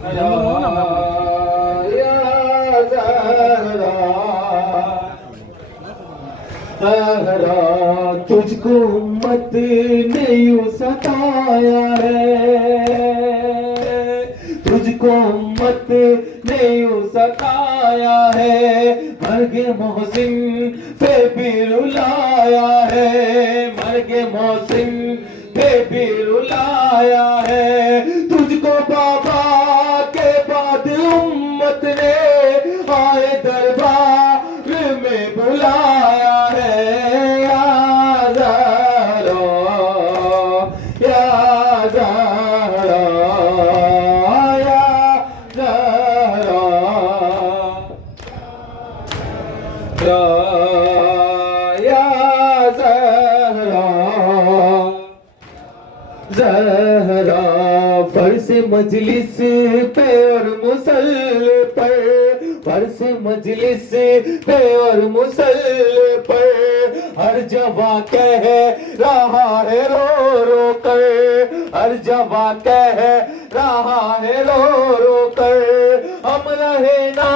या ज़हरा ज़हरा तुझको उम्मत ने यूं सताया है, तुझको उम्मत ने यूं सताया है, मर्गे मोहसिन पे भी रुलाया है, मर्गे मोहसिन पे भी रुलाया है, तुझको बाबा के बाद उम्मत ने आए दरबार में बुलाया है। या ज़हरा या ज़हरा या ज़हरा या ज़हरा ज़हरा फर्श मजलिस पे और मुसल्ले पर, फर्श मजलिस पे और मुसल्ले पर हर जवा कह रहा है रो रो कर, हर जवा कह रहा है रो रो कर, हम रहे ना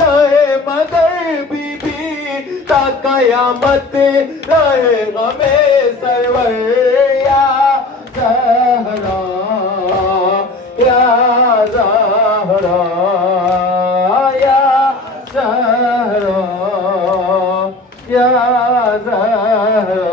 रहे मगर बीबी ता कयामत रहे हमें सरवर। या ज़हरा या ज़हरा या ज़हरा या ज़हरा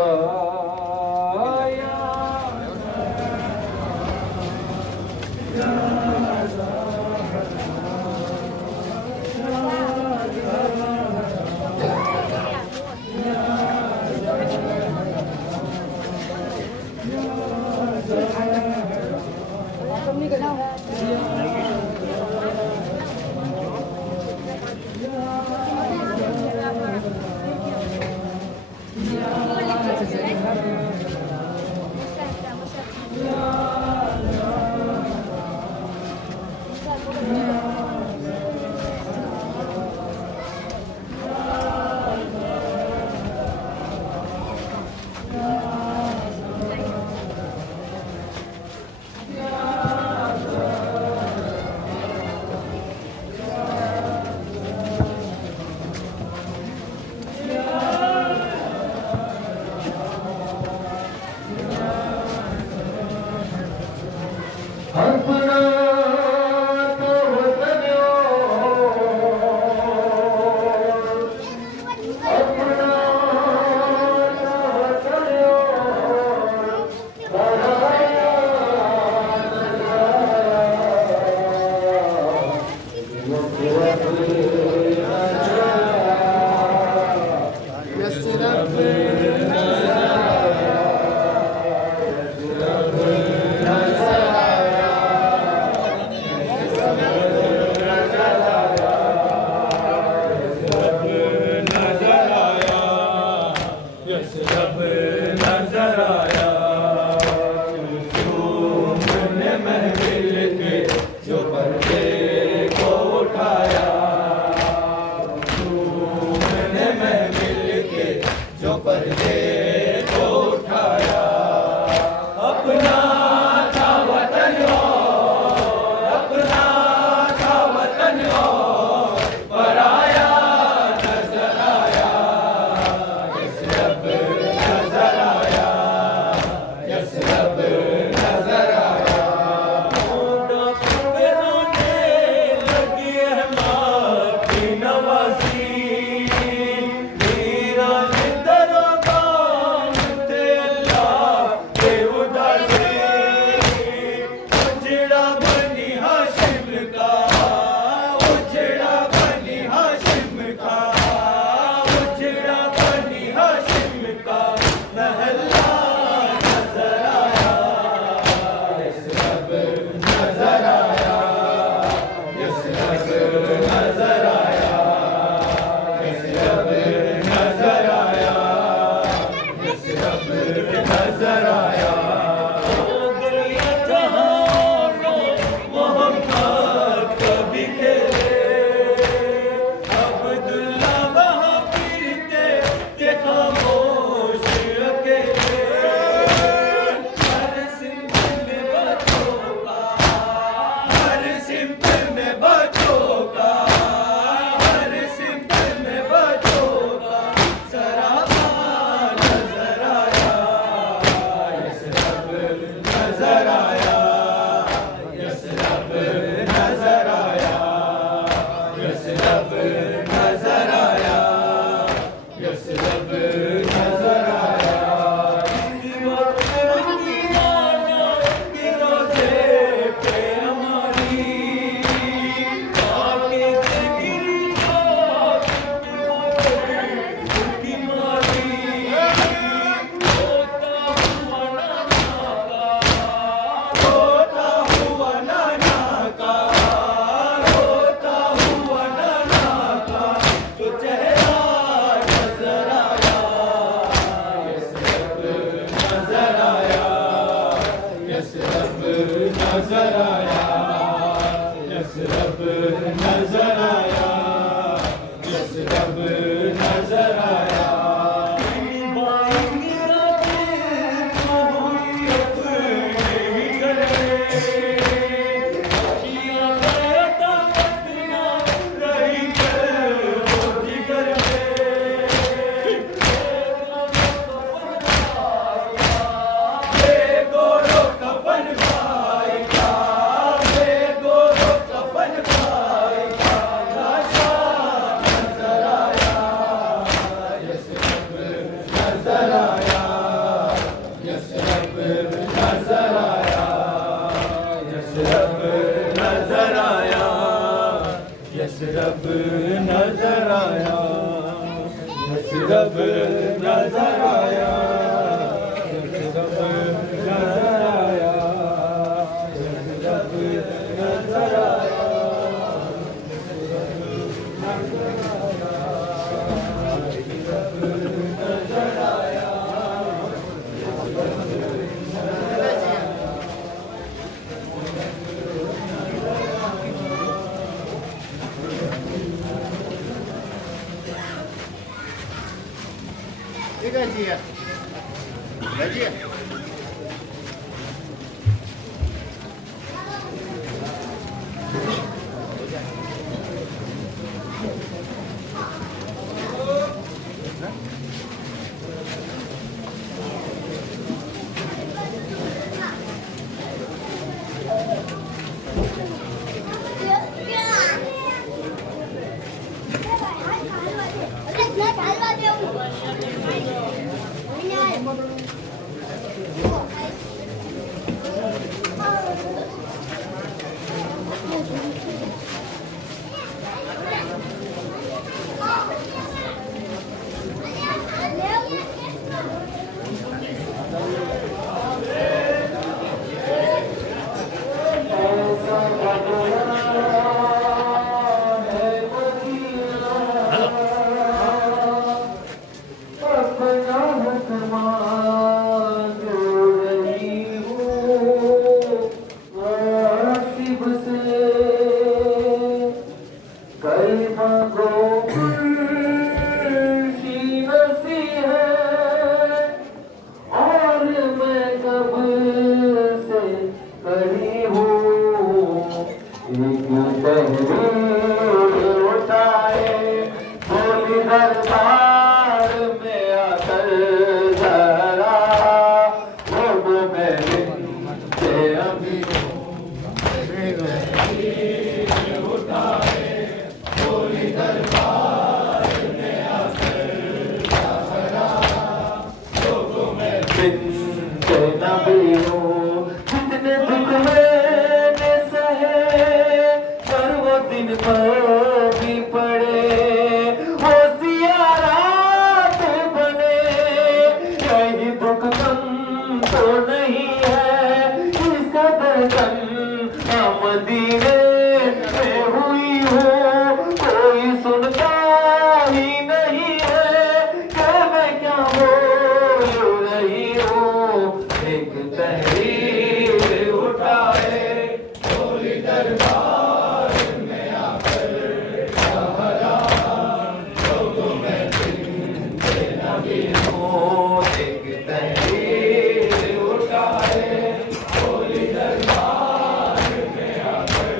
अपना तो वतन अपना तो वतन पराया नजर आया, यसरब नजर आया, यसरब नजर आया। यसरब नजर आया, यसरब नजर आया, यसरब नजर आया, यसरब नजर आया। ठीक है जी, भजिए दरबार में आकर जरा वो मैं से अभी जितने दुख मैंने सहे पर वो दिन पर भी पड़े होशियारात बने यही दुख कम तो नहीं है इस कदर कम आमदीने में हुई हो कोई सुनता ही नहीं है कि मैं क्या बोल रही हूँ एक तहरीर उठाए बोली दरबार में आकर सहरा लोगों में दिन से नबी हो एक तहरीर उठाए बोली दरबार में आकर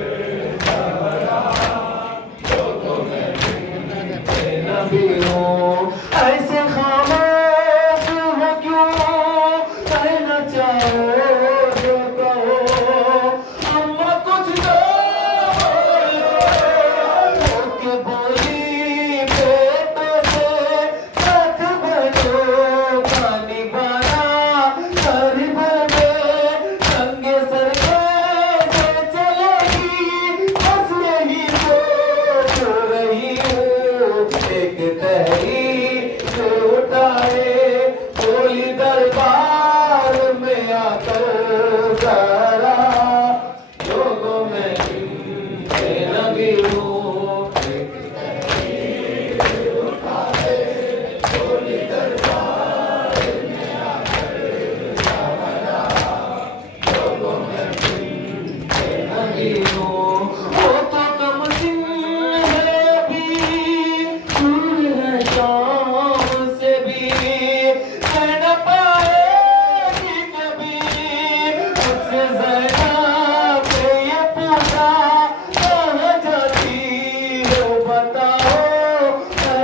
रही हूँ। वो तो कम सिन है भी, दूर है शाम से भी, कह न पाएगी कभी मुझसे ज़ैनब ने ये पूछा, कहाँ जाती हो बताओ ऐ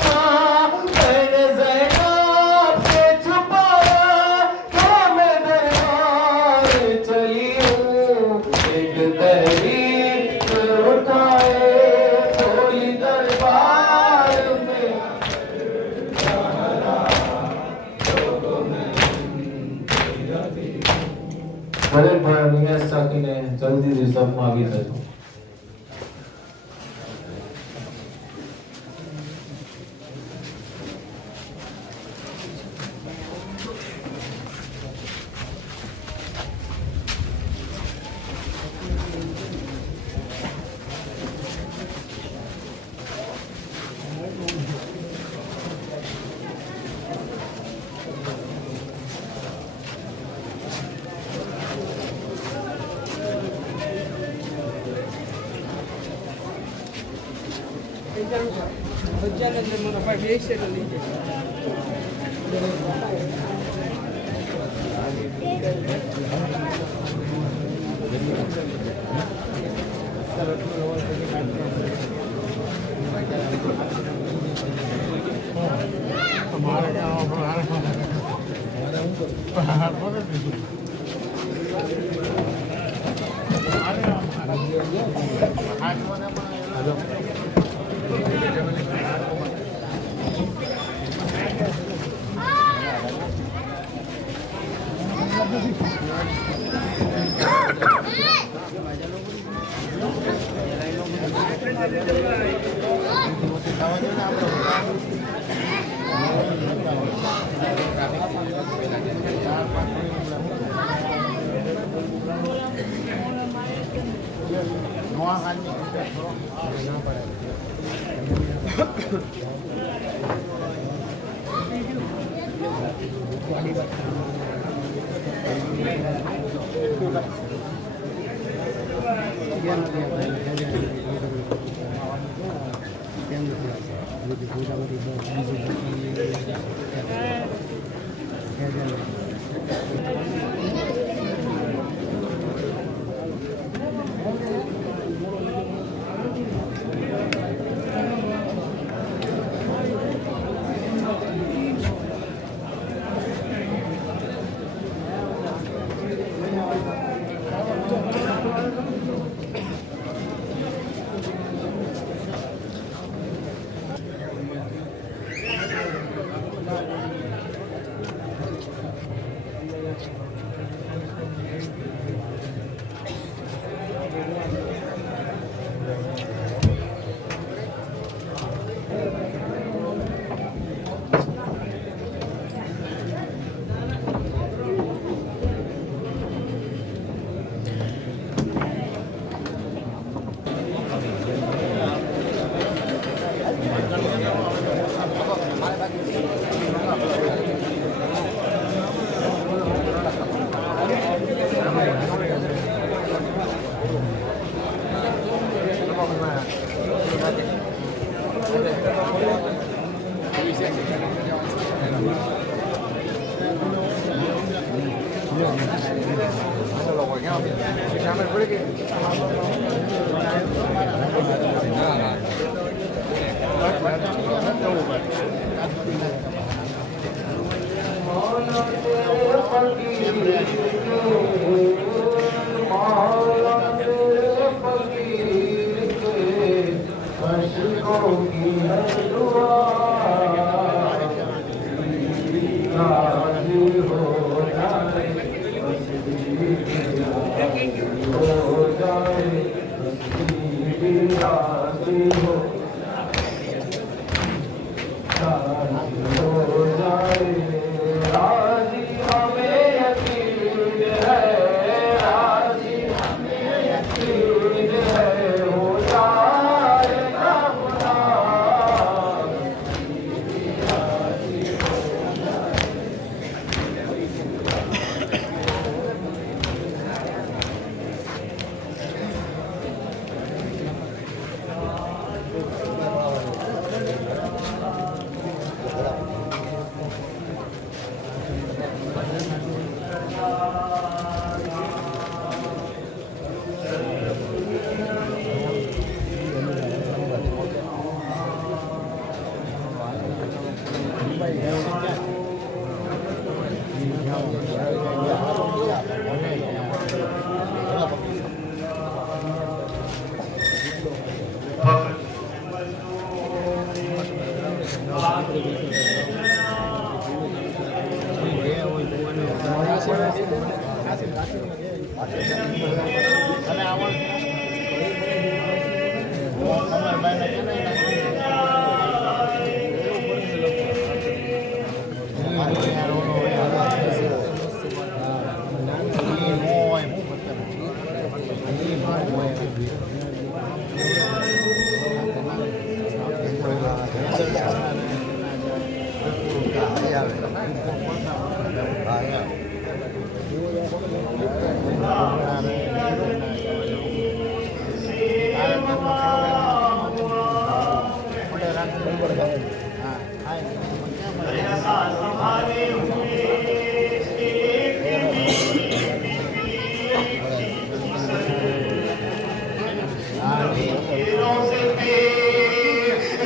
माँ। मैंने ज़ैनब से छुपाया कि मैं दरबार चली हूँ। एक तहरीक उठाए बोली दरबार में, દરેક ભાઈ નિયાઝ સાકીને જલ્દી રિઝલ્ટમાં આવી જજો.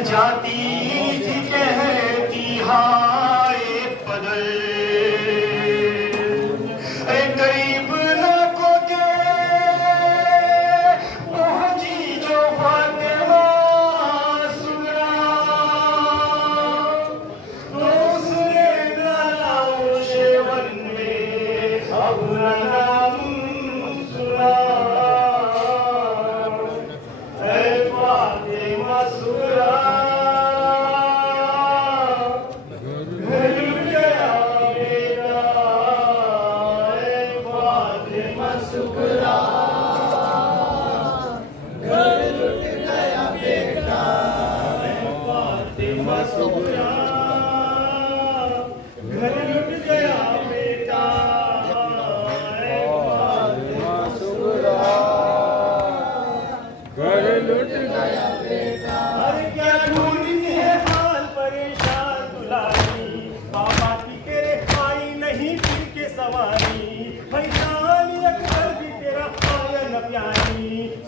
जाती थी कहती हाय बदल गरीब लोगों के पहुंची जो फातिमा सुगरा तो उसने गाना शेवन में अपना नाम सुना फातिमा सुगरा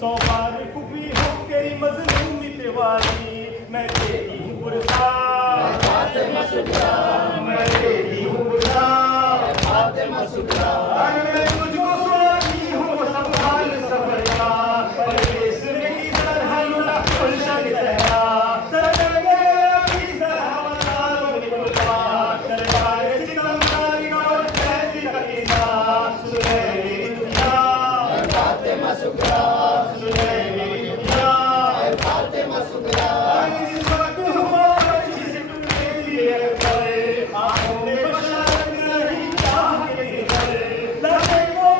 सौ बार कुफी हो तेरी मजलूमी पे वाली मैं तेरी हूँ गुरदार फातिमा सुगरा मैं तेरी हूँ गुरदार फातिमा सुगरा मैं तुझको सुनाती हूँ सब हाल सफर का केसरी की तरह लुटा गुलशन सहरा सरगे अपनी तरह वतारों में गुलवा सरकार सिकंदर और कैदी ककीना सुनहरी दुनिया फातिमा सुगरा Let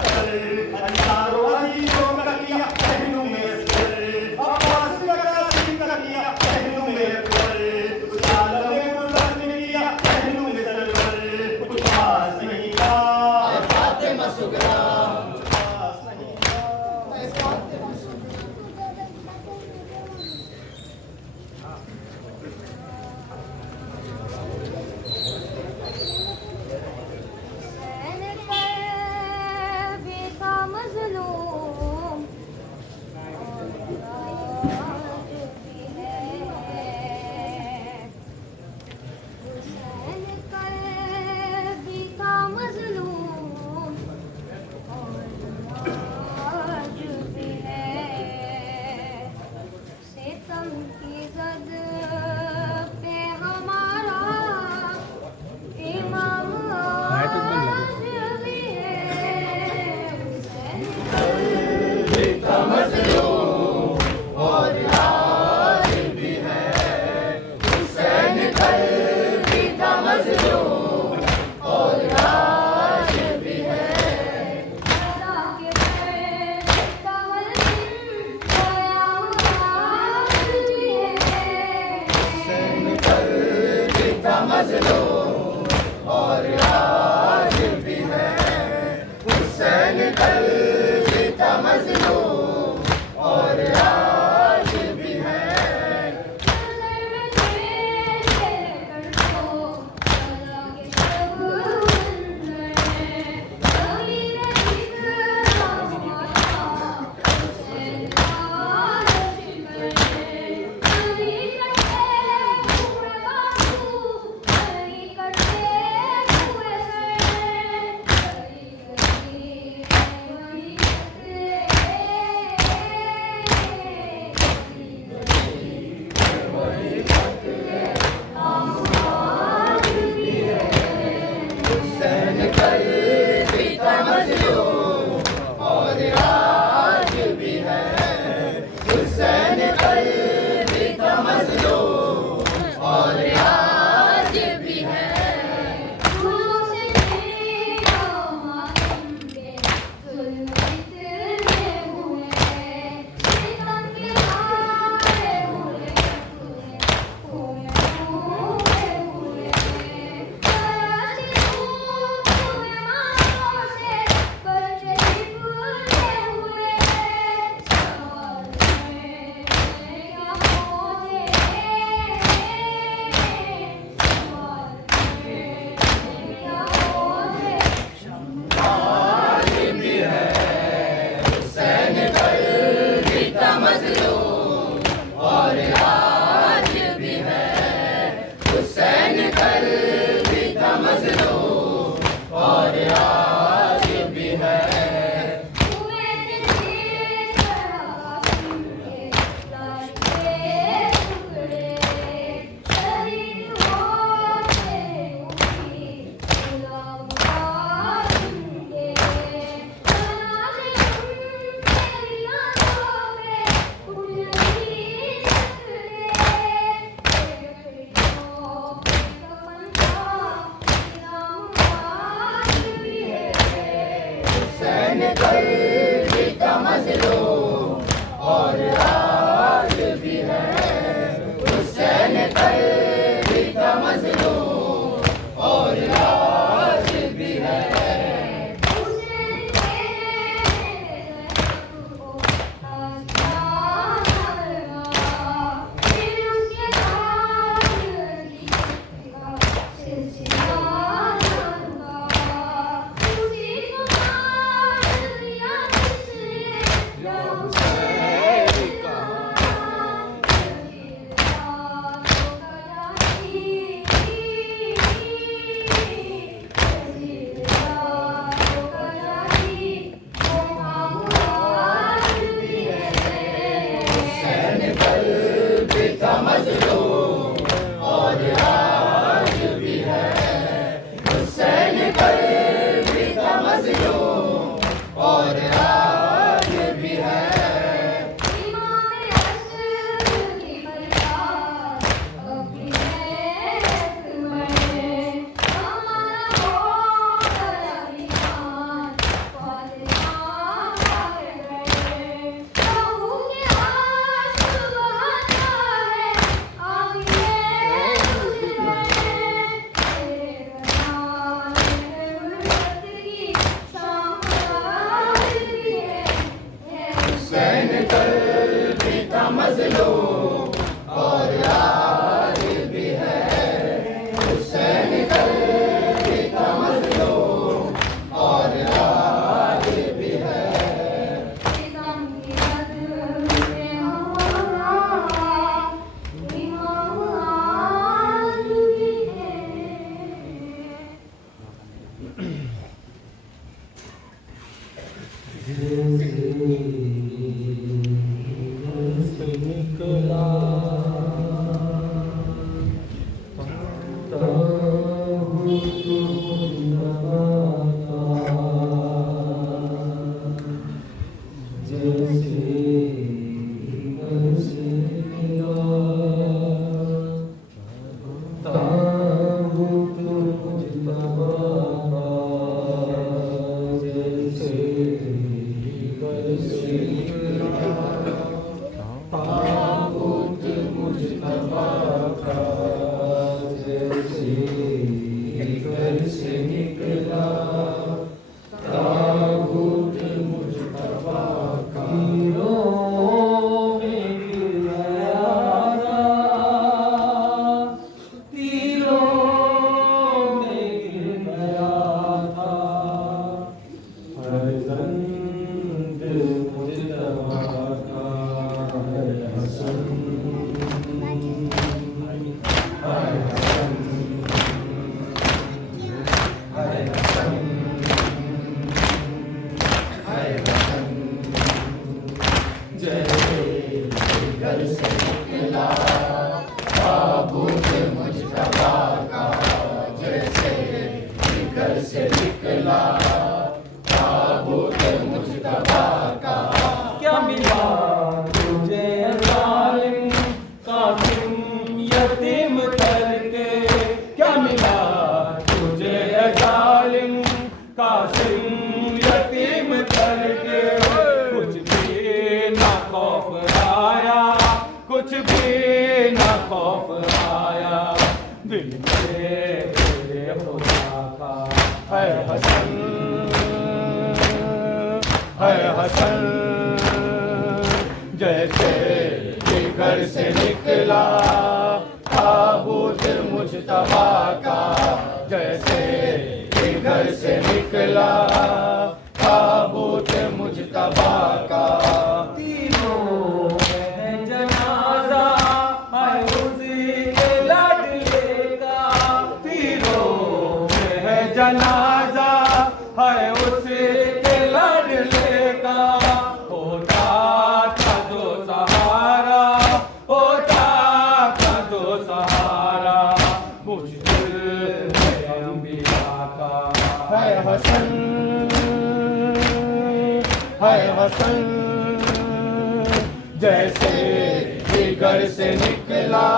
असर, अंसारों अजीजों का किया पहलू में असर, अब्बास का कासिम का किया पहलू में अकबर, उस आलम गुलजार ने किया पहलू में सरवर, कुछ खास नहीं था फातिमा सुगरा खास नहीं था। मजलूम और यार भी है हुसैन कल्बी का मजलूम और यार भी है कुछ भी ना खौफ आया दिल में तेरे खुदा का है हसन जैसे जिगर से निकला ताबूत मुजतबा का जैसे जिगर से निकला ताबूत मुजतबा का जनाजा है उसके लड़ने का होता था दो सहारा होता था दो सहारा मुश्किल है अंबिया का है हसन जैसे जिगर से निकला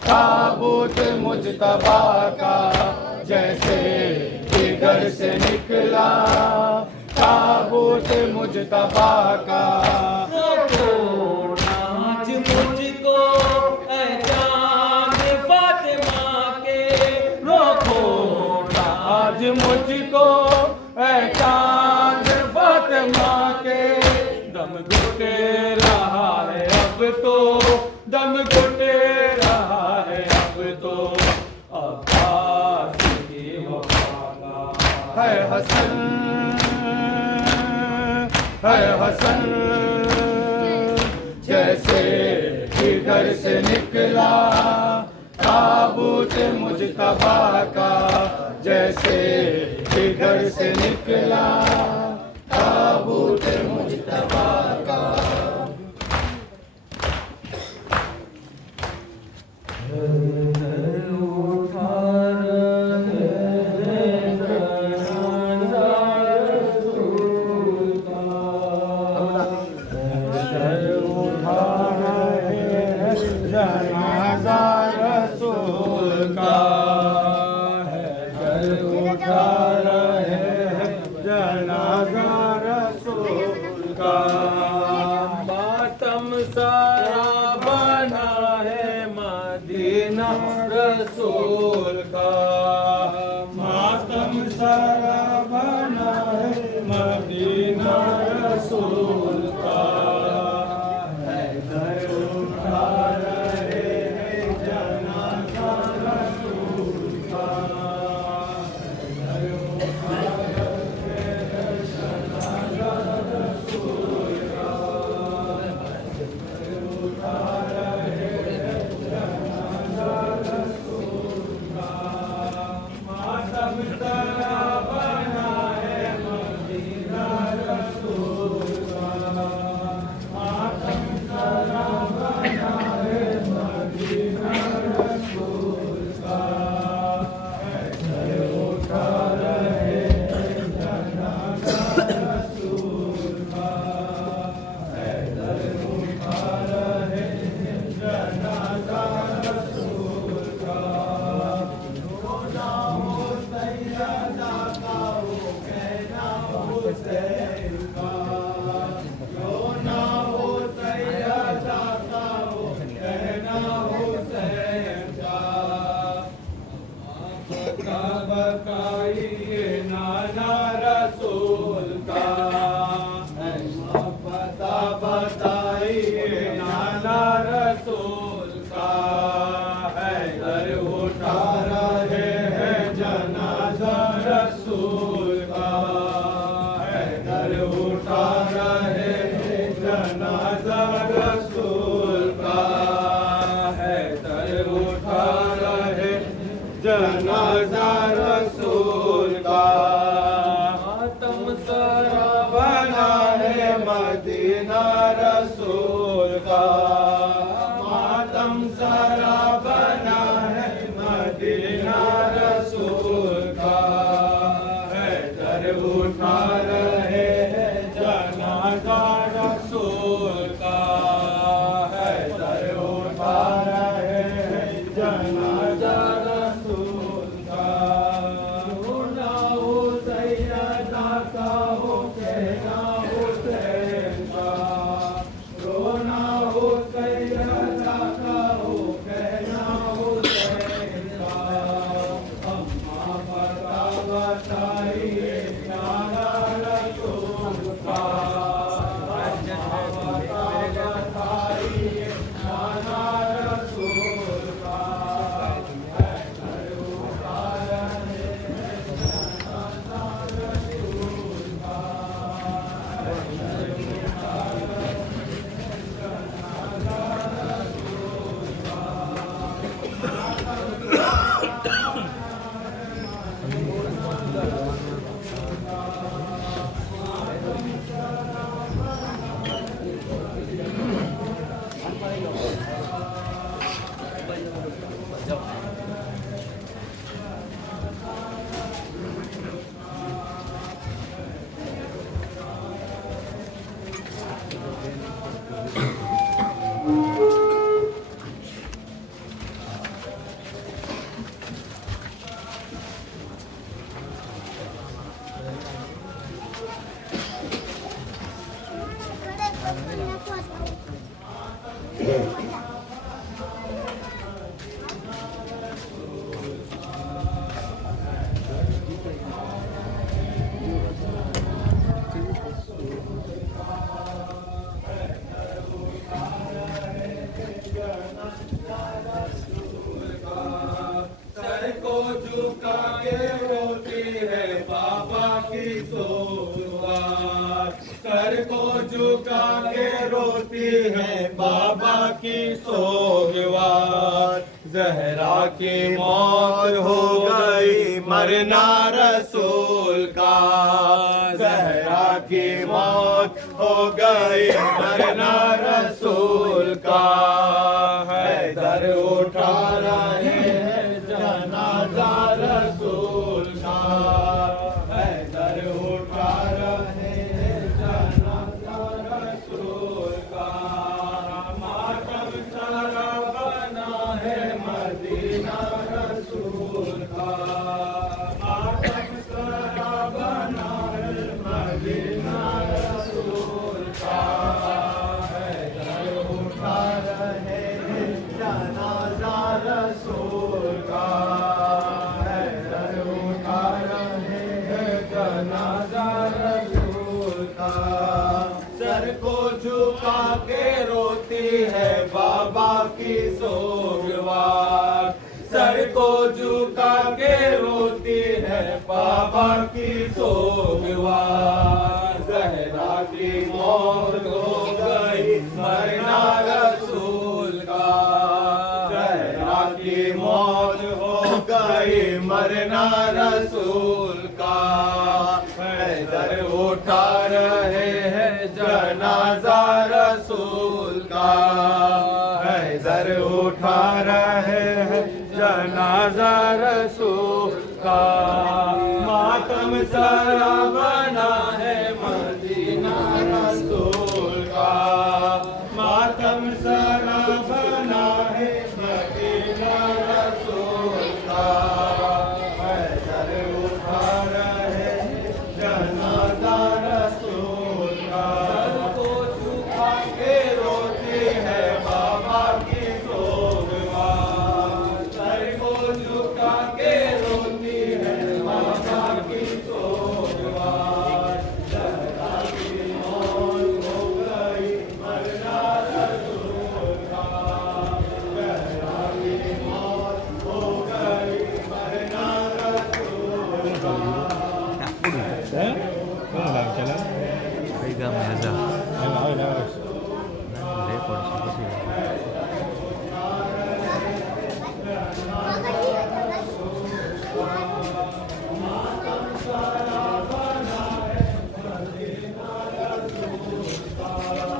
ताबूत मुजतबा का जैसे जिगर से निकला ताबूत मुजतबा का नाच मुझको ऐ चाँद फातिमा के रोको नाच मुझको ऐ चाँद फातिमा के दम घुटे रहा है अब तो दम घुटे रहा है अब तो अब्बास की वफा है हसन जैसे जिगर से निकला ताबूत मुजतबा का जैसे जिगर से निकला ताबूत मुजतबा का रसूल का मातम सारा बना है मदीना रसूल का है मदीना रसूल का, मातम सारा बना है मदीना रसूल का, हैदर उठा रहे हैं जनाजा रसूल का, हैदर उठा रहे हैं जनाजा रसूल का, रोना हो सैयदा का हो कहना हुसैन का, रोना हो सैयदा का हो कहना हुसैन का, अम्मा बता बताइए प्यारा रसूल का, अम्मा बता बताइए प्यारा रसूल का, हैदर उठा रहे हैं जनाजा रसूल का, हैदर उठा रहे हैं जनाजा रसूल का। सर को झुका के रोती है बाबा की सोगवार, सर को झुका के रोती है बाबा की सोगवार, जहरा की मौत हो गई मरना रसूल का, जहरा की मौत हो गई मरना रसूल का, हैदर उठा रहे हैं जनाजा रसूल का, हैदर उठा रहे हैं जनाजा रसूल का, मातम सारा बना है मदीना रसूल का, मातम सारा बना है मदीना रसूल का, हैदर उठा रहे हैं जनाजा रसूल का, हैदर उठा रहे हैं जनाजा रसूल का, सर को झुका के रोती है बाबा की सोगवार, सर को झुका के रोती है बाबा की सोगवार, जहरा की मौत हो गई मरना रसूल का, जहरा की मौत हो गई मरना रसूल का, हैदर उठा रहे हैं जनाजा रसूल का, हैदर उठा रहे हैं जनाजा रसूल का, मातम सारा बना है मदीना रसूल का, मातम सारा बना है मदीना रसूल का, हैदर उठा रहे हैं जनाजा रसूल का, सर को झुका के रोती है बाबा की सोगवार, सर को झुका के रोती है बाबा की सोगवार, जहरा की मौत हो गई मरना रसूल का, जहरा की मौत हो गई मरना रसूल का, Pegang aja. Repot sih. Thank you.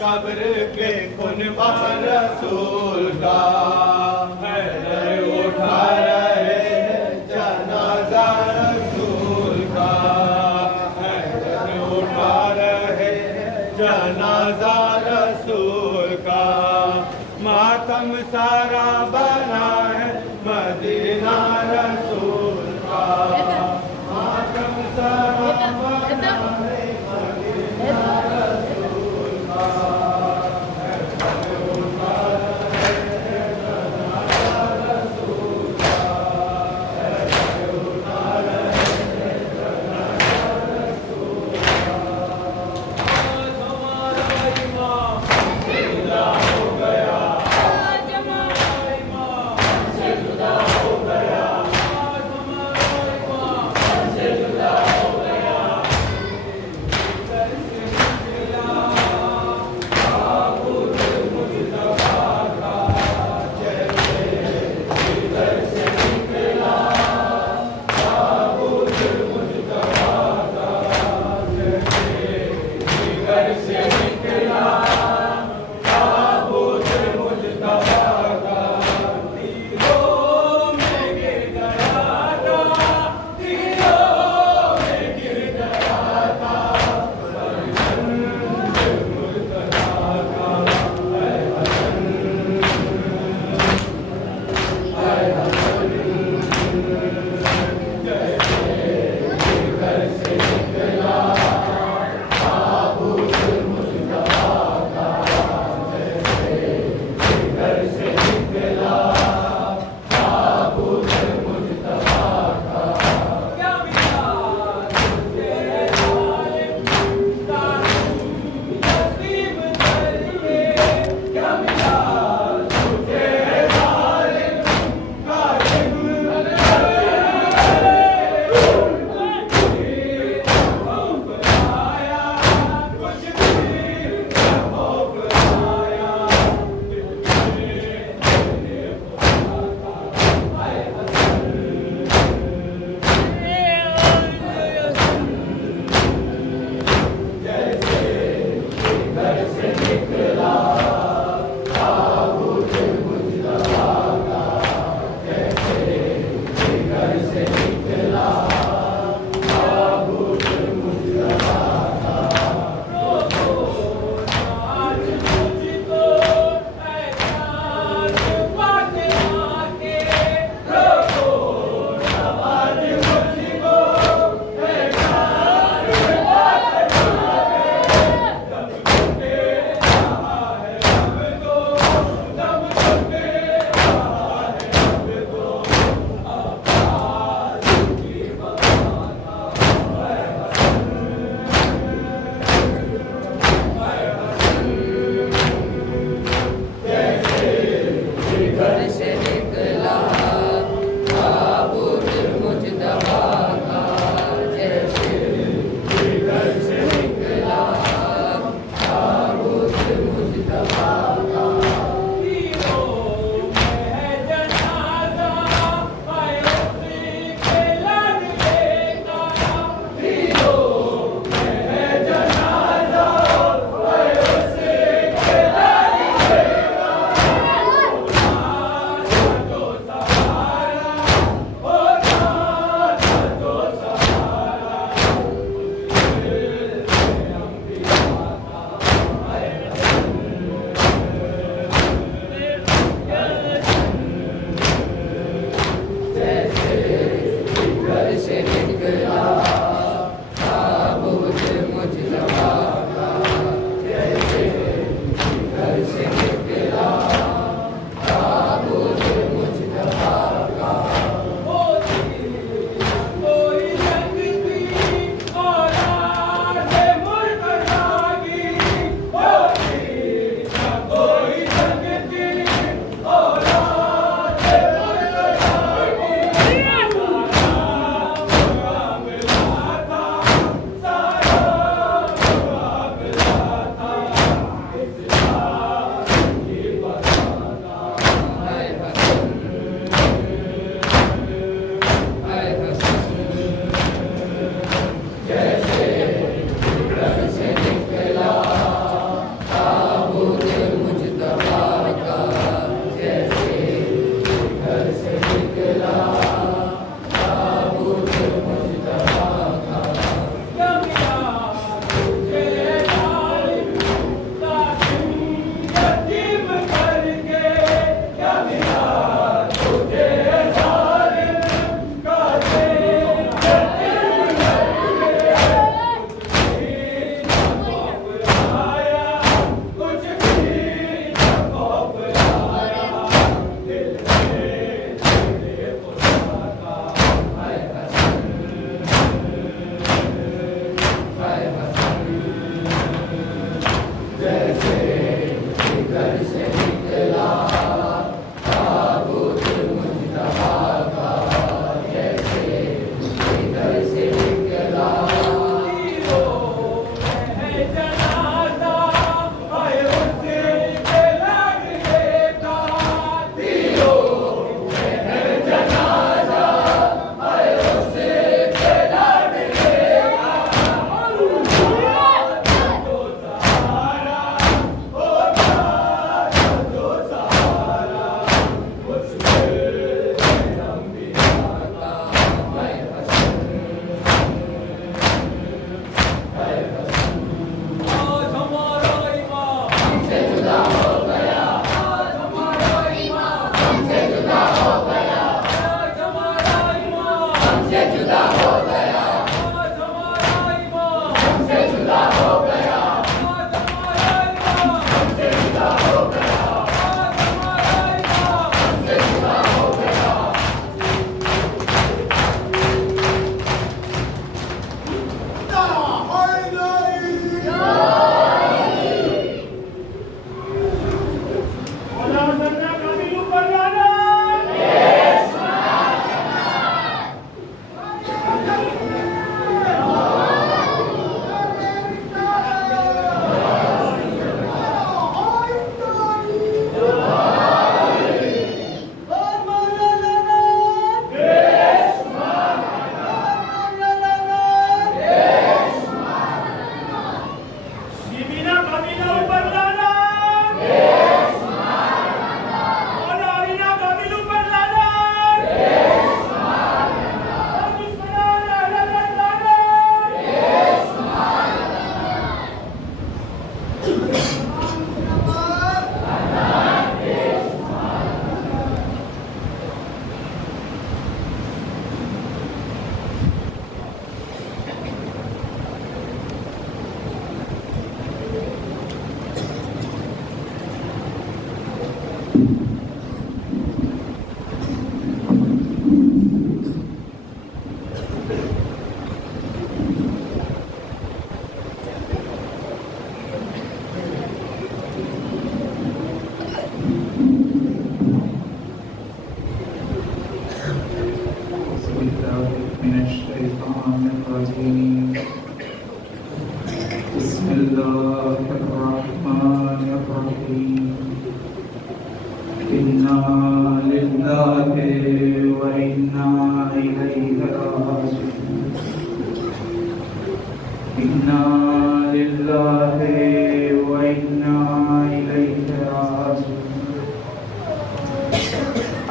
कब्र पे कुनबा रसूल का हैदर उठा रहे जनाजा रसूल का हैदर उठा रहे जनाजा रसूल का मातम सारा बना है मदीना रसूल का मातम सारा बना है मदीना रसूल का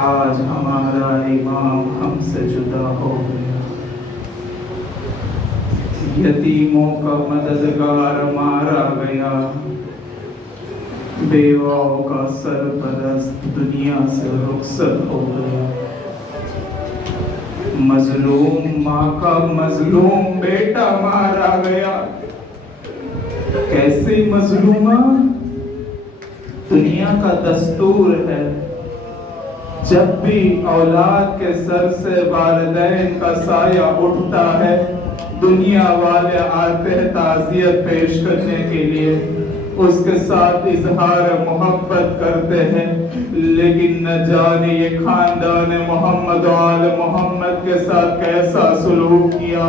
आज हमारा इमाम हमसे जुदा हो गया। यतीमों का मददगार मारा गया, बेवाओं का सरपरस्त दुनिया से रुखसत हो गया। मजलूम माँ का मजलूम बेटा मारा गया। कैसी मजलूमा? दुनिया का दस्तूर है, जब भी औलाद के सर से वालिदैन का साया उठता है, दुनिया वाले आते हैं ताज़ियत पेश करने के लिए, उसके साथ इजहार मोहब्बत करते हैं। लेकिन न जाने ये खानदान मोहम्मद आल मोहम्मद के साथ कैसा सुलूक किया।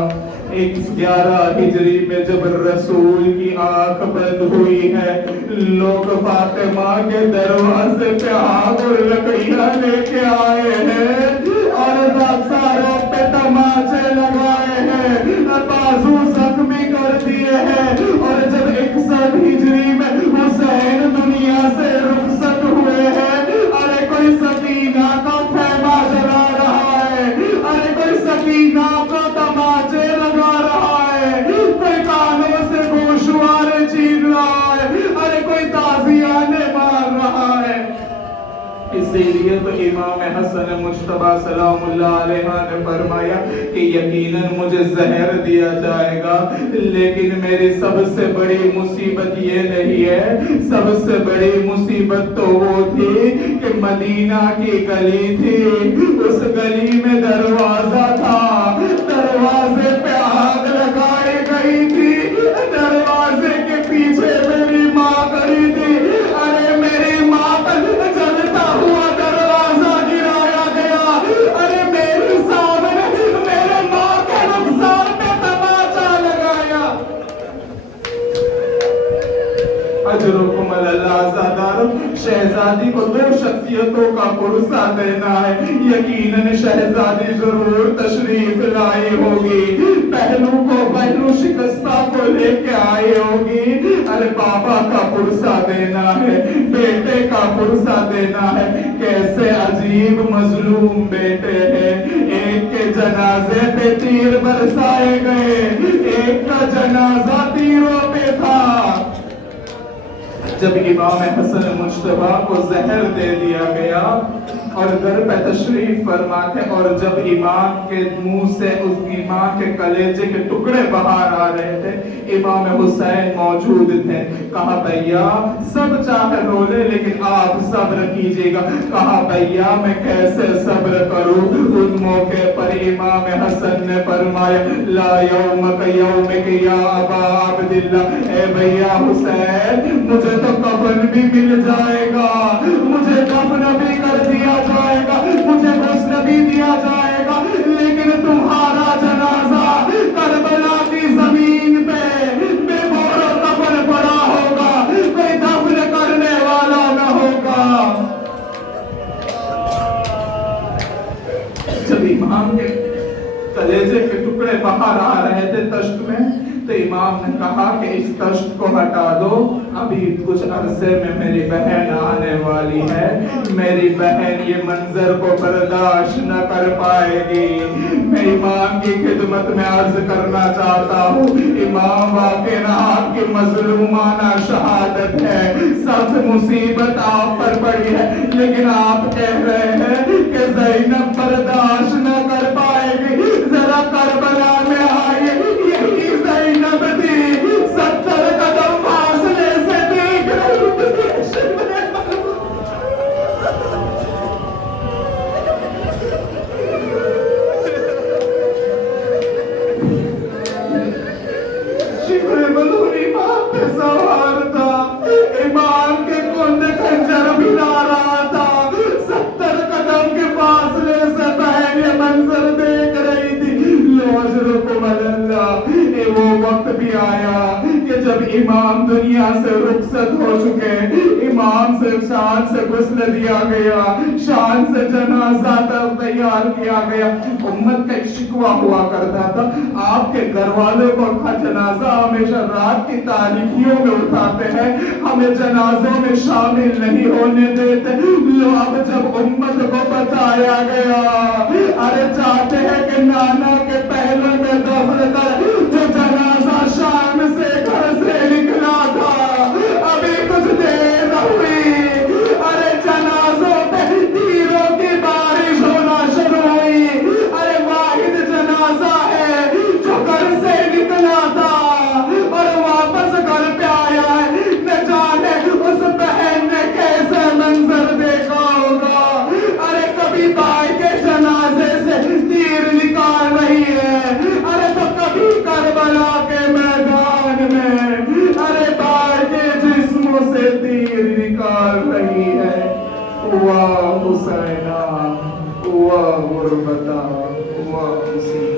11 हिजरी में जब रसूल की आंख बंद हुई है, लोग फातिमा के दरवाजे पे आग और लकड़ियां लेके आए हैं और बाजारों पे तमाचे लगाए हैं, बाजू जख्मी कर दिए हैं। और जब 61 हिजरी में हुसैन दुनिया से रुखसत हुए हैं, अरे कोई सकीना का खैमा जला रहा है, अरे कोई सकीना को तमाचे लगा रहा है, कोई कानों से गोशवारे छीन रहा है, अरे कोई ताजियाने मार रहा है। इसीलिए तो इमाम हसन मुश्तबा सलामुल्लाह अलैहि ने फरमाया कि यकीनन मुझे जहर दिया जाएगा, लेकिन मेरी सबसे बड़ी मुसीबत ये नहीं है। सबसे बड़ी मुसीबत तो वो थी कि मदीना की गली थी, उस गली में दरवाजा था, दरवाजे पे आग लगाई गई थी, दरवाजे के पीछे मेरी माँ अजरुकुम अल्लाज़ादार, शहजादी को 2 शख्सियतों का पुरसा देना है। यकीनन शहजादी जरूर तशरीफ लाई होगी, पहलू को पहलू शिकस्ता को लेके आई होगी। अरे बाबा का पुरसा देना है, बेटे का पुरसा देना है। कैसे अजीब मजलूम बेटे हैं। एक के जनाजे पे तीर बरसाए गए, एक का जनाजा तीरों पे था। जब इमाम हसन मुश्तबा को जहर दे दिया गया और घर पे तशरीफ फरमाते, और जब इमाम के मुंह से उस इमाम के कलेजे के टुकड़े बाहर आ रहे थे, इमाम हुसैन मौजूद थे। कहा भैया सब चाहे रोले लेकिन आप सब्र कीजिएगा। कहा भैया मैं कैसे सब्र करूं। उस मौके पर इमाम हसन ने फरमाया ला यौमक यौमिक या अबा अब्दिल्ला, ए भैया हुसैन मुझे तो कफन भी मिल जाएगा, मुझे कफन भी कर दिया जाएगा, मुझे गुस्ल भी दिया जाएगा, लेकिन तुम्हारा जनाजा करबला की जमीन पे बेमौर कफन पड़ा होगा, कोई दफन करने वाला न होगा। जब इमाम के कलेजे के टुकड़े बाहर आ रहे थे तश्त में, तो इमाम ने कहा कि इस तश्त को हटा दो, अभी कुछ अरसे में मेरी बहन आने वाली है, मेरी बहन ये मंजर को बर्दाश्त न कर पाएगी। मैं इमाम की खिदमत में अर्ज करना चाहता हूँ, इमाम वाकई आपकी मजलूमाना शहादत है, सब मुसीबत आप पर पड़ी है, लेकिन आप कह रहे हैं कि ज़ैनब बर्दाश्त न कर पाएगी। जरा करबला में आइए, यही ज़ैनब थी, 70 कदम फासले से देख रही थी। शिब्र बलून इमाम पे सवार था, इमाम के कुंद खंजर भी ला रहा था, 70 कदम के फासले से बहन ये मंजर देख रही थी। वो वक्त भी आया कि जब इमाम दुनिया से रुखसत हो चुके, इमाम से शान से गुस्ल दिया गया, शान से जनाजा तैयार किया गया। उम्मत का एक शिकवा हुआ करता था, आपके घर वालों को जनाजा हमेशा रात की तारीखियों में उठाते हैं, हमें जनाजों में शामिल नहीं होने देते। लो अब जब उम्मत को बताया गया, अरे चाहते हैं कि नाना के पहले में दफन कर, जो जनाजा शाम से घर से निकला था, अभी कुछ देर हुई, अरे जनाजों पे तीरों की बारिश होना शुरू हुई। अरे वाहिद जनाजा है जो घर से निकला था और वापस घर पे आया है, न जाने उस बहन ने कैसे मंजर देखा होगा। अरे कभी भाई के जनाजे से तीर निकाल रही है, अरे तो कभी करबला के मैदान में अरे भाई के जिस्मों से तीर निकाल रही है। वाह हुसैना, वाह गुरबता, वाह हुसैन।